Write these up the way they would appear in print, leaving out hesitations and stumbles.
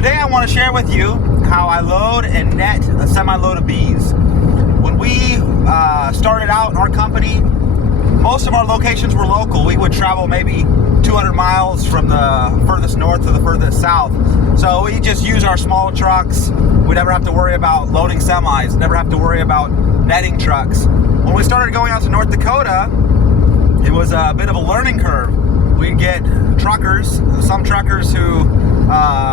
today I want to share with you how I load and net a semi-load of bees. When we started out our company, most of our locations were local. We would travel maybe 200 miles from the furthest north to the furthest south. So we just use our small trucks. We never have to worry about loading semis, never have to worry about netting trucks. When we started going out to North Dakota, it was a bit of a learning curve. We'd get truckers, some truckers who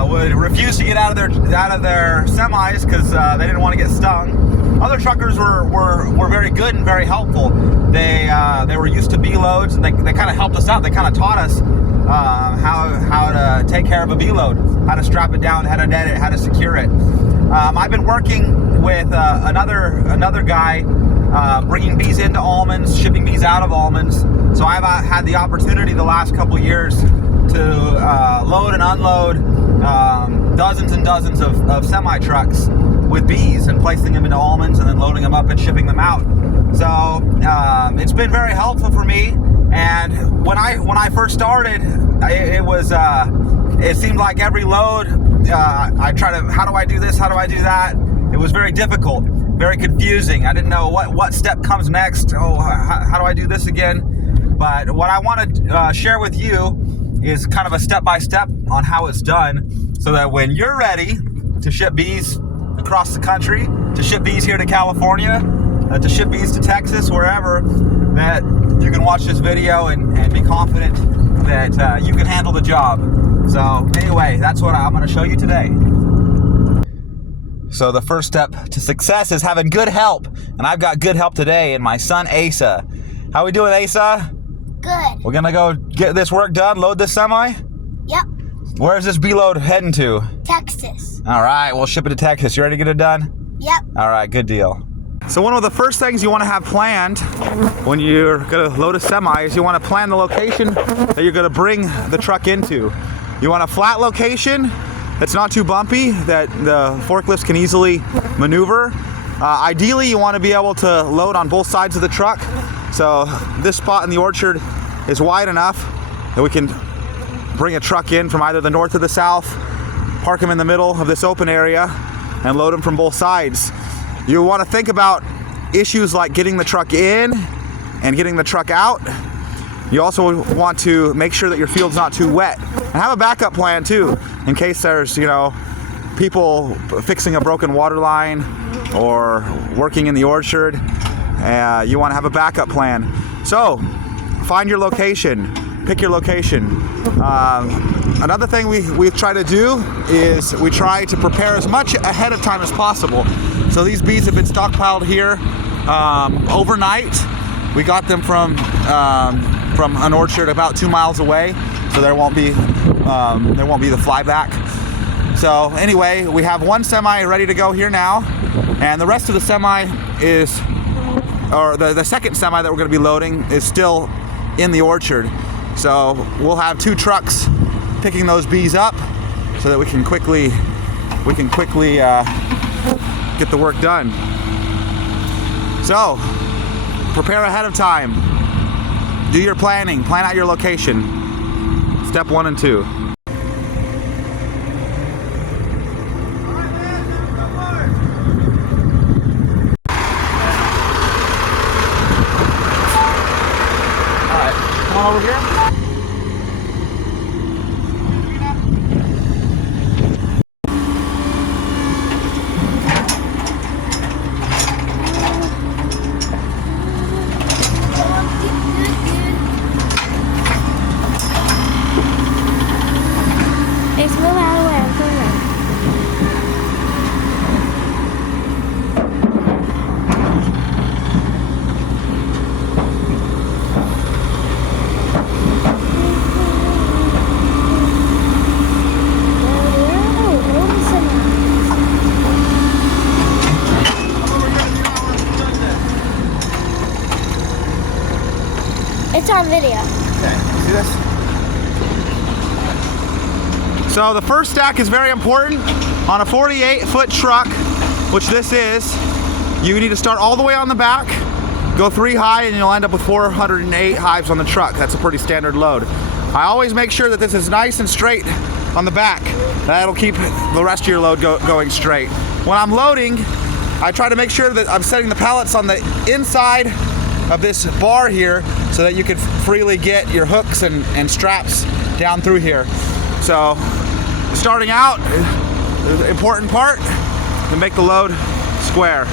would refuse to get out of their semis because they didn't want to get stung. Other truckers were very good and very helpful. They were used to bee loads, and they kind of helped us out. They kind of taught us how to take care of a bee load, how to strap it down, how to net it, how to secure it. I've been working with another guy bringing bees into almonds, shipping bees out of almonds. So I've had the opportunity the last couple years to load and unload dozens and dozens of semi-trucks with bees and placing them into almonds and then loading them up and shipping them out. So it's been very helpful for me. And when I first started, it seemed like every load I try to, how do I do this? How do I do that? It was very difficult, very confusing. I didn't know what step comes next. Oh, how do I do this again? But what I want to share with you is kind of a step-by-step on how it's done, so that when you're ready to ship bees across the country, to ship bees here to California, to ship bees to Texas, wherever, that you can watch this video and be confident that you can handle the job. So anyway, that's what I'm going to show you today. So the first step to success is having good help, and I've got good help today in my son Asa. How we doing, Asa? Good. We're gonna go get this work done, load this semi? Yep. Where's this bee load heading to? Texas. All right, we'll ship it to Texas. You ready to get it done? Yep. All right, good deal. So one of the first things you want to have planned when you're gonna load a semi is you want to plan the location that you're gonna bring the truck into. You want a flat location that's not too bumpy, that the forklifts can easily maneuver. Ideally, you want to be able to load on both sides of the truck. So this spot in the orchard is wide enough that we can bring a truck in from either the north or the south, park them in the middle of this open area, and load them from both sides. You want to think about issues like getting the truck in and getting the truck out. You also want to make sure that your field's not too wet. And have a backup plan too, in case there's, people fixing a broken water line or working in the orchard. You want to have a backup plan. So find your location, pick your location. Another thing we try to do is we try to prepare as much ahead of time as possible. So these bees have been stockpiled here overnight. We got them from an orchard about 2 miles away, so there won't be the flyback. So anyway, we have one semi ready to go here now, and the rest of the semi is, or the second semi that we're going to be loading is still in the orchard. So we'll have 2 trucks picking those bees up so that we can quickly get the work done. So prepare ahead of time. Do your planning. Plan out your location. Step 1 and 2. Come on over here. It's move out of the way. I'm coming. It's on video. Okay, see this? So the first stack is very important. On a 48-foot truck, which this is, you need to start all the way on the back, go 3 high, and you'll end up with 408 hives on the truck. That's a pretty standard load. I always make sure that this is nice and straight on the back. That'll keep the rest of your load going straight. When I'm loading, I try to make sure that I'm setting the pallets on the inside of this bar here so that you can freely get your hooks and straps down through here. So starting out, the important part, to make the load square.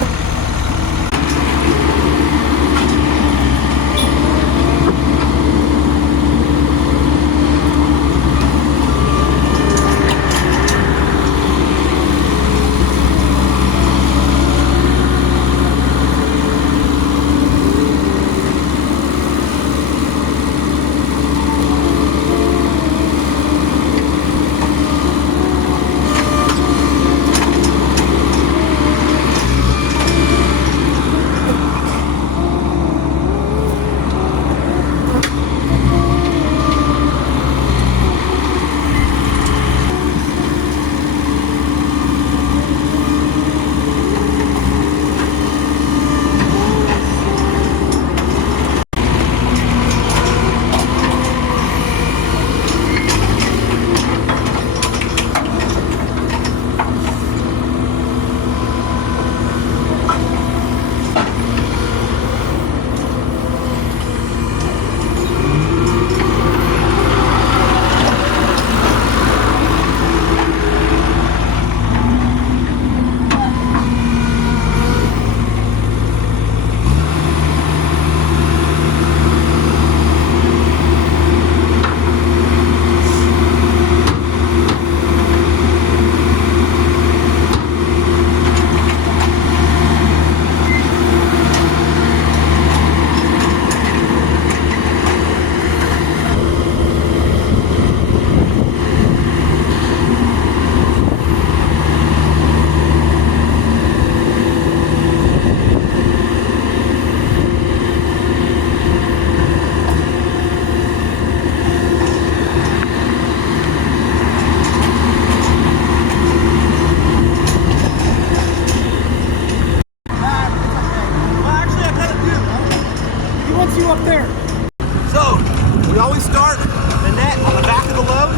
We always start the net on the back of the load,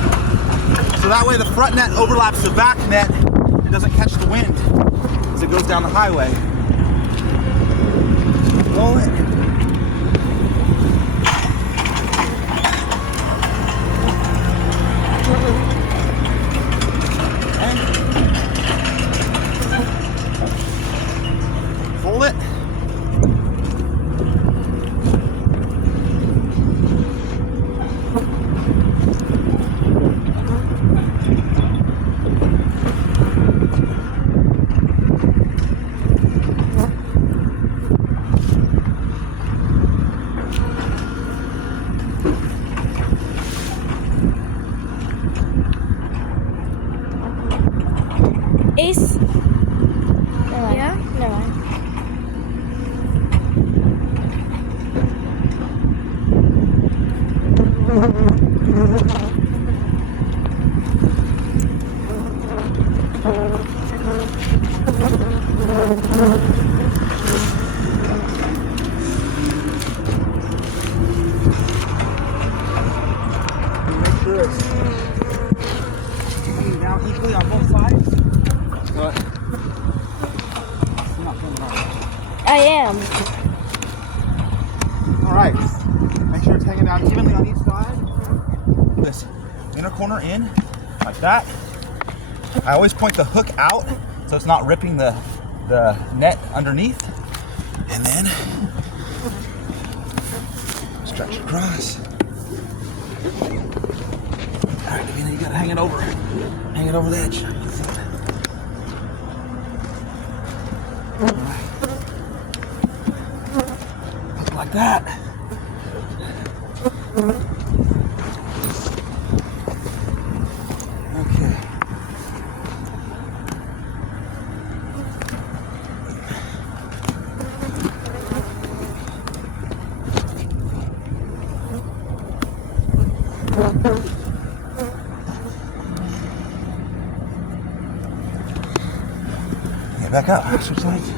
so that way the front net overlaps the back net and doesn't catch the wind as it goes down the highway. Roll it. And fold it. Ace. Yeah? Never mind. Make sure it's hanging down equally on both sides. But I'm not coming off. I am. Alright, make sure it's hanging down evenly on each side. This inner corner in, like that. I always point the hook out so it's not ripping the net underneath. And then stretch across. Alright, Davina, you gotta hang it over the edge. Look like that. Okay. Get back up. Switch sides.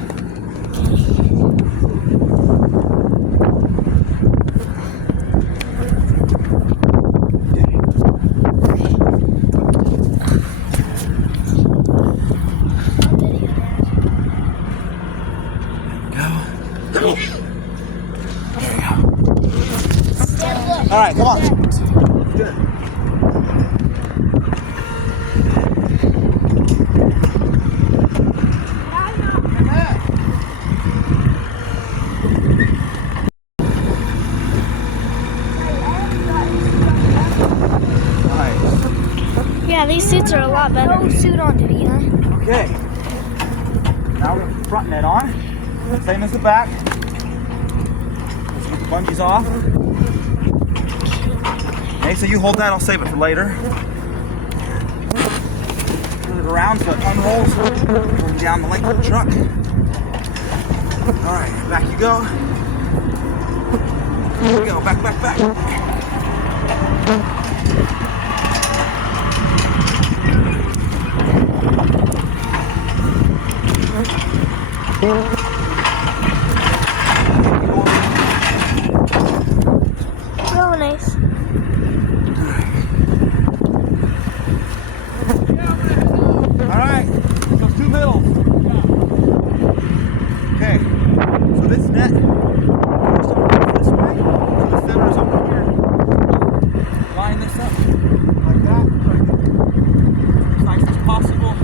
All right, come on. Good. Nice. Yeah, these suits are a lot better. Oh, suit on, Davina. Okay. Now we're gonna put the front net on. Same as the back. Let's get the bungees off. Okay, so you hold that, I'll save it for later. Turn it around so it unrolls going down the length of the truck. Alright, back you go. Here we go, back, back, back. Oh, nice. Alright, so 2 middles. Okay, so this net goes over this way, so the center is over here. Line this up like that, as nice as possible.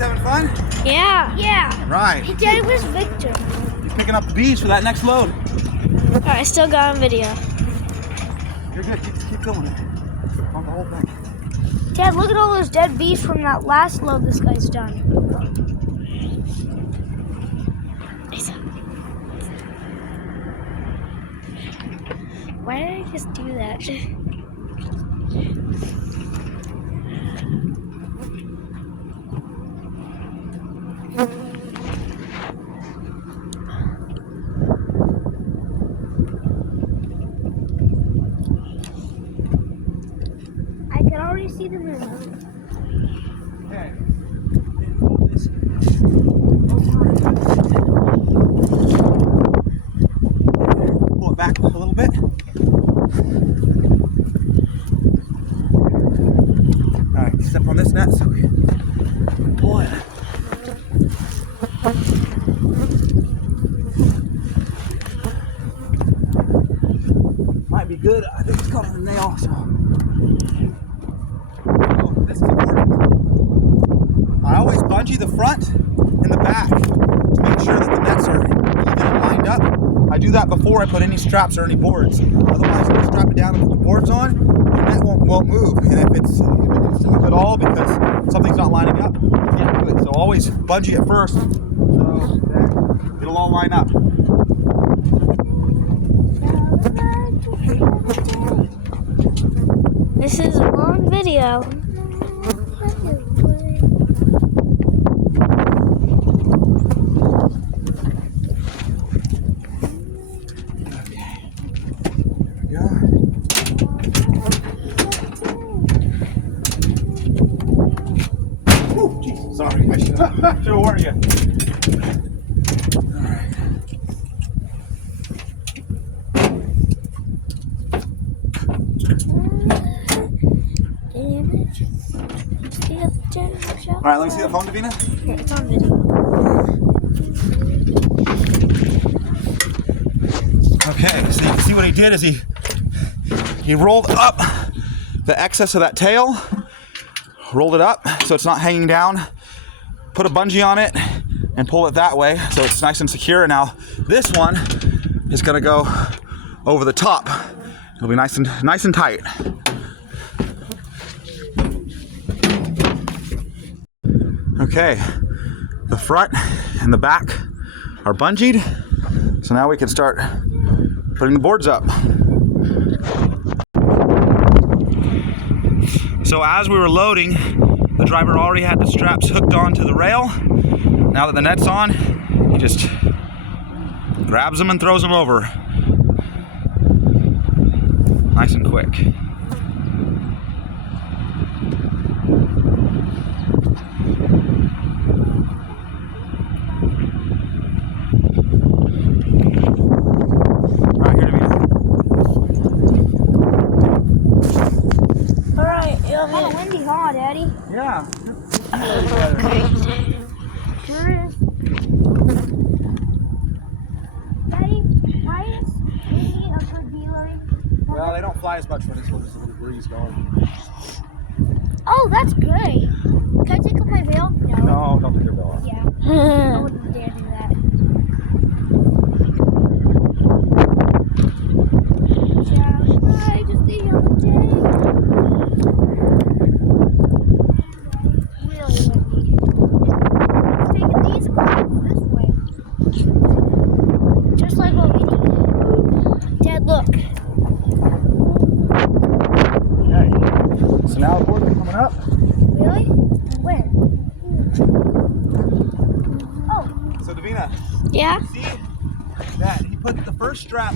Having fun? Yeah. Yeah. Right. Hey, Daddy, where's Victor? He's picking up the bees for that next load. All right, still got on video. You're good. Keep going. On the whole thing. Dad, look at all those dead bees from that last load this guy's done. Why did I just do that? I can already see the moon. Okay. Pull it back a little bit. Alright, step on this net so we can pull it. Might be good. I think it's caught on a nail, so. Oh, this is important. I always bungee the front and the back to make sure that the nets are even and lined up. I do that before I put any straps or any boards. Otherwise, if you strap it down and put the boards on, the net won't move. And if it needs to move at all because something's not lining up, you can't do it. So always bungee it first so that it'll all line up. This is a long video. Sorry, I should have warned you. Alright. Alright, let me see the phone, Davina. Here, it's on video. Okay, so you can see what he did is he rolled up the excess of that tail, rolled it up so it's not hanging down, put a bungee on it, and pull it that way so it's nice and secure. Now this one is gonna go over the top. It'll be nice and tight. Okay, the front and the back are bungeed, so now we can start putting the boards up. So as we were loading, the driver already had the straps hooked onto the rail. Now that the net's on, he just grabs them and throws them over. Nice and quick. Right here to me. All right, Wendy, huh? fly as much when there's a little breeze going. Oh, that's great. Can I take off my veil? No, don't take your veil off. Yeah. I wouldn't dare do that. Hi, just the other day. Really windy. It's taking these clouds this way. Just like what we needed. Dad, look. Okay. So now the boards are coming up. Really? Where? Oh. So Davina, Yeah? see that he put the first strap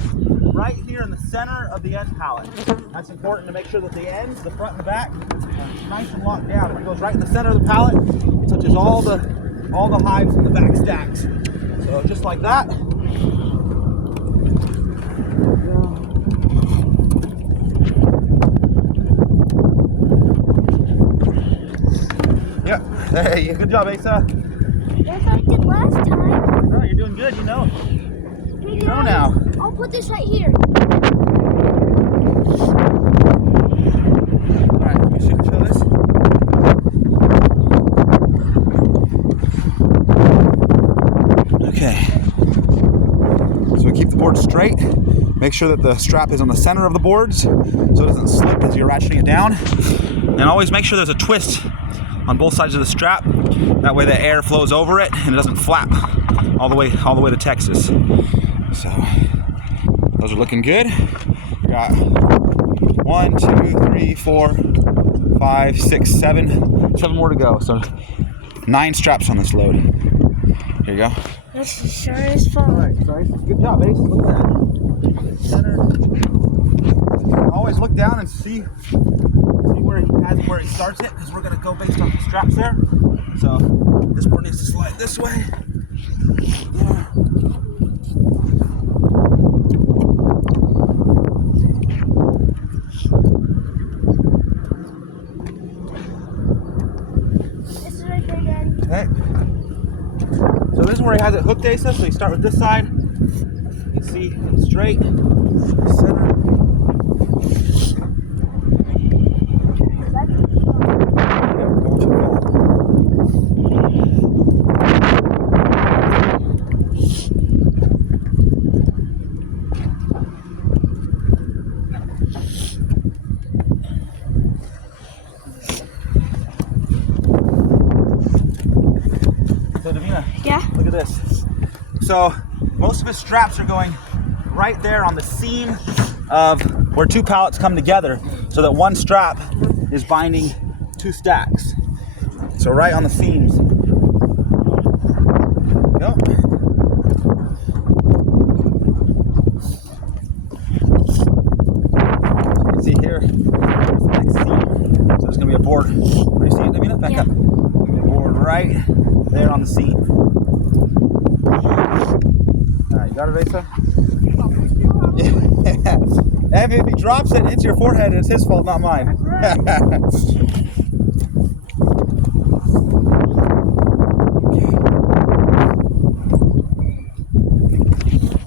right here in the center of the end pallet. That's important to make sure that the ends, the front and the back, are nice and locked down. If it goes right in the center of the pallet, it touches all the hives in the back stacks. So just like that. Yep. There you go. Good job, Asa. That's what I did last time. Oh, you're doing good. You know. Hey, You know now. I'll put this right here. All right. Let me show this. Okay. So we keep the board straight. Make sure that the strap is on the center of the boards so it doesn't slip as you're ratcheting it down. And always make sure there's a twist on both sides of the strap. That way the air flows over it and it doesn't flap all the way to Texas. So those are looking good. We got 1, 2, 3, 4, 5, 6, 7 more to go. So 9 straps on this load. Here you go. This is sure is fun. All right, nice. Good job, Ace. Look at that. Center. Always look down and see where he starts it, because we're going to go based on the straps there. So this board needs to slide this way. Yeah. This is right there, Dad. Okay. So this is where he has it hooked, Asa. So you start with this side. You see straight, center. So Davina, Yeah? look at this. So most of his straps are going right there on the seam of where 2 pallets come together, so that one strap is binding 2 stacks. So right on the seams. Go. You can see here, there's the next seam. So there's gonna be a board. Where do you see it, Davina? Back Yeah. up. There's gonna be a board right there on the seam. Alright, you got it, Asa? Yeah. If he drops it and hits your forehead, it's his fault, not mine.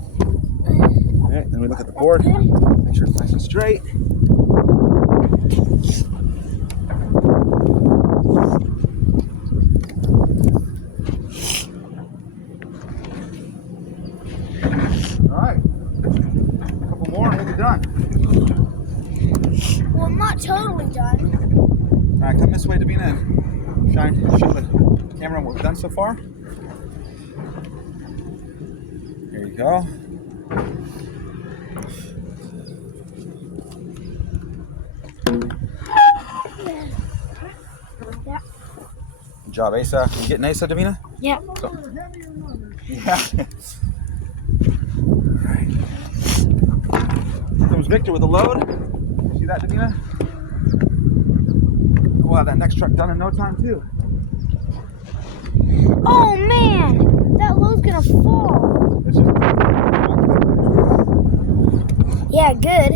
Alright, then we look at the board. Make sure it's nice and straight. Alright. A couple more and we'll be done. Well, I'm not totally done. Alright, come this way, Davina, and show the camera what we've done so far. Here you go. Yeah. Good job, Asa. You getting Asa, Davina? Yeah. Yeah. Alright. Here comes Victor with a load. See that, Davina? We'll have that next truck done in no time, too. Oh, man. That load's gonna fall. It's just... Yeah, good.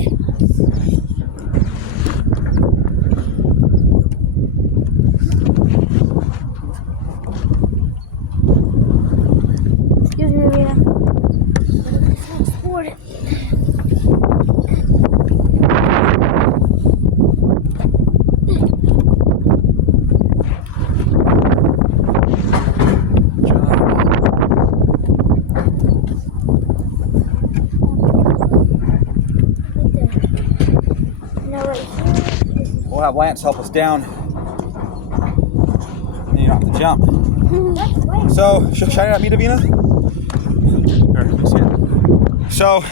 Excuse me, Rita. Let's board it. We'll have Lance help us down. And then you don't have to jump. So, should I at me, Davina? Here, let me see it. So,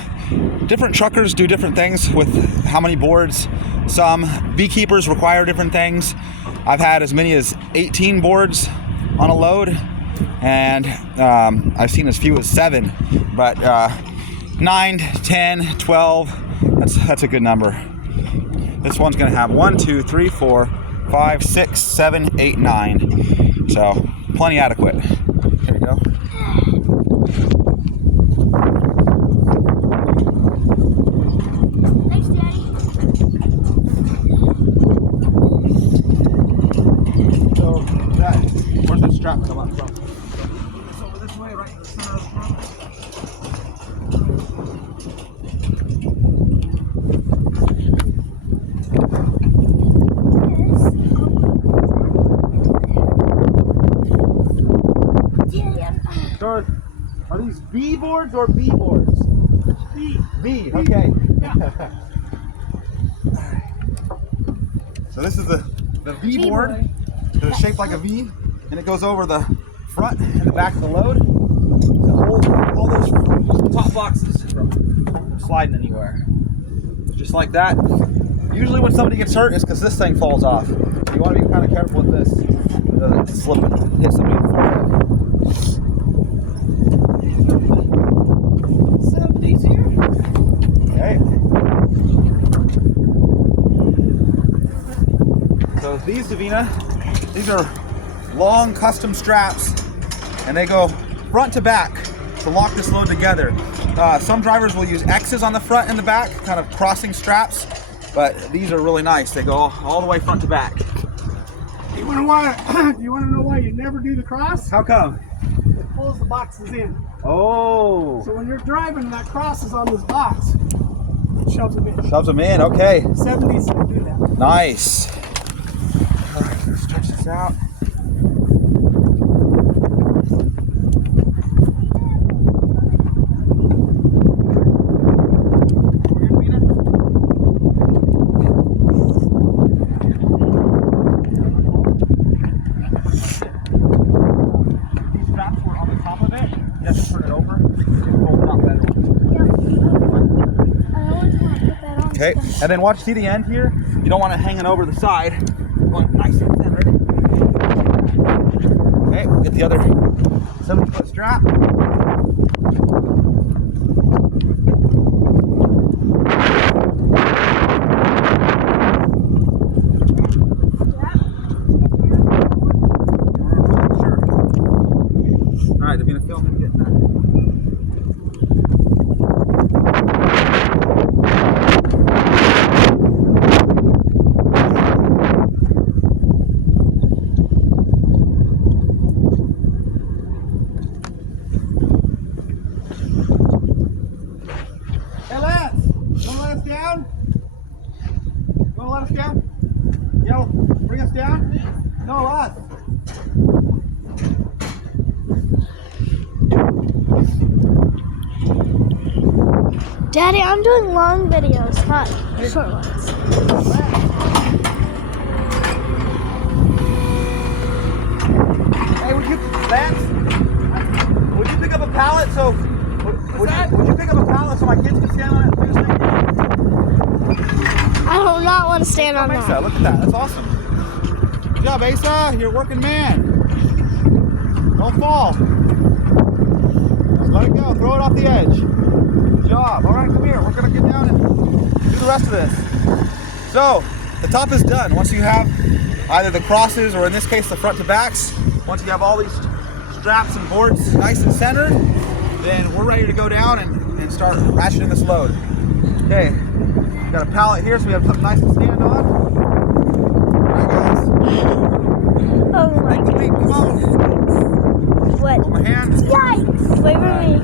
different truckers do different things with how many boards. Some beekeepers require different things. I've had as many as 18 boards on a load, and I've seen as few as 7. But 9, 10, 12, that's a good number. This one's gonna have 1, 2, 3, 4, 5, 6, 7, 8, 9. So plenty adequate. Here we go. Thanks, Daddy. So where's that strap come up from? It's over this way, right in the center of the front. So are these B boards or B boards? B. B, okay. Yeah. So this is the V board. It's shaped like a V, and it goes over the front and the back of the load to hold all those top boxes from sliding anywhere. Just like that. Usually when somebody gets hurt, it's because this thing falls off. You want to be kind of careful with this. It doesn't slip and hit somebody in the forehead. 70s here. Okay. So these, Davina, these are long custom straps, and they go front to back to lock this load together. Some drivers will use X's on the front and the back, kind of crossing straps, but these are really nice. They go all the way front to back. Do you want to know why you never do the cross? How come? It pulls the boxes in. Oh, So when you're driving, that cross is on this box. It shoves them in. shoves them in. Okay, 70s will do that. nice. All right, let's stretch this out. Okay, and then see the end here? You don't want it hanging over the side. You want it nice and centered. Okay, we'll get the other 7-foot strap. Sure. All right, they're gonna film him getting that. Hey Lance, you wanna let us down? You wanna let us down? Yeah, bring us down? No, us. Daddy, I'm doing long videos, not short ones. Hey, Lance, would you pick up a pallet so would you pick up a pallet so my kids can stand on it? Do this thing? I do not want to stand on Asa, that. look at that. That's awesome. Good job, Asa. You're a working man. Don't fall. Just let it go. Throw it off the edge. Good job. All right, come here. We're going to get down and do the rest of this. So, the top is done. Once you have either the crosses or in this case the front to backs, once you have all these straps and boards nice and centered, then we're ready to go down and start ratcheting this load. Okay, we got a pallet here so we have something nice to stand on. All right, guys. Oh my Make the leap, come on. What? Hold my hand. Yikes! Wait for me.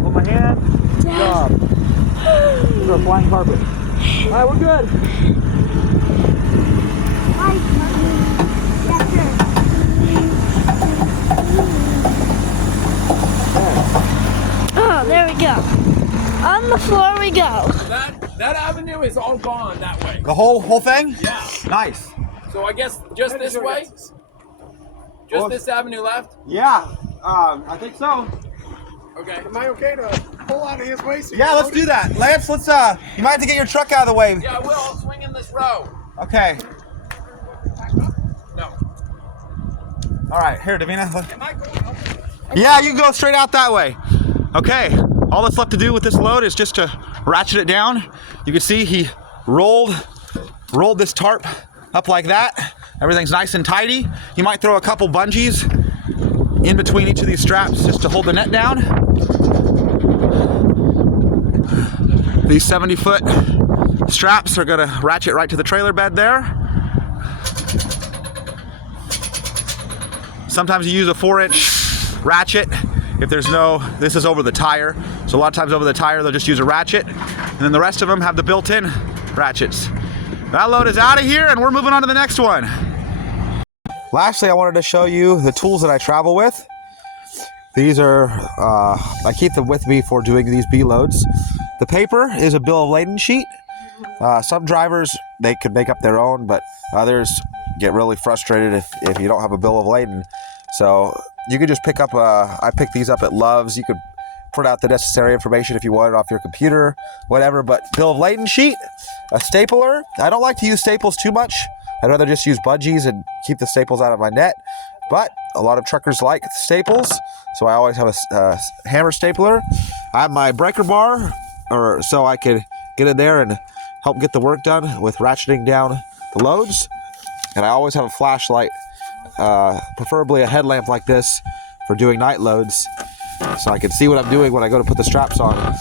Hold my hand. Good job. This is our flying carpet. All right, we're good. Oh, there we go. On the floor we go. That avenue is all gone that way. The whole thing? Yeah. Nice. So I guess just this way? Just this avenue left? Yeah, I think so. Okay. Am I okay to pull out of his way? So Yeah, let's do that. Lance, let's you might have to get your truck out of the way. Yeah, I will. I'll swing in this row. Okay. No. All right, here, Davina. Am I going up? Yeah, you can go straight out that way. Okay, all that's left to do with this load is just to ratchet it down. You can see he rolled this tarp up like that. Everything's nice and tidy. You might throw a couple bungees in between each of these straps just to hold the net down. These 70-foot straps are gonna ratchet right to the trailer bed there. Sometimes you use a 4-inch ratchet if there's no, this is over the tire. So a lot of times over the tire, they'll just use a ratchet. And then the rest of them have the built-in ratchets. That load is out of here and we're moving on to the next one. Lastly, I wanted to show you the tools that I travel with. These are, I keep them with me for doing these B loads. The paper is a bill of lading sheet. Some drivers, they could make up their own, but others get really frustrated if you don't have a bill of lading. So you could just pick up, I picked these up at Love's. You could print out the necessary information if you want it off your computer, whatever, but bill of lading sheet, a stapler. I don't like to use staples too much. I'd rather just use budgies and keep the staples out of my net, but a lot of truckers like staples, so I always have a hammer stapler. I have my breaker bar, so I could get in there and help get the work done with ratcheting down the loads. And I always have a flashlight, preferably a headlamp like this for doing night loads, so I can see what I'm doing when I go to put the straps on.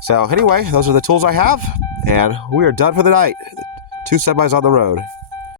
So anyway, those are the tools I have, and we are done for the night. 2 semis on the road.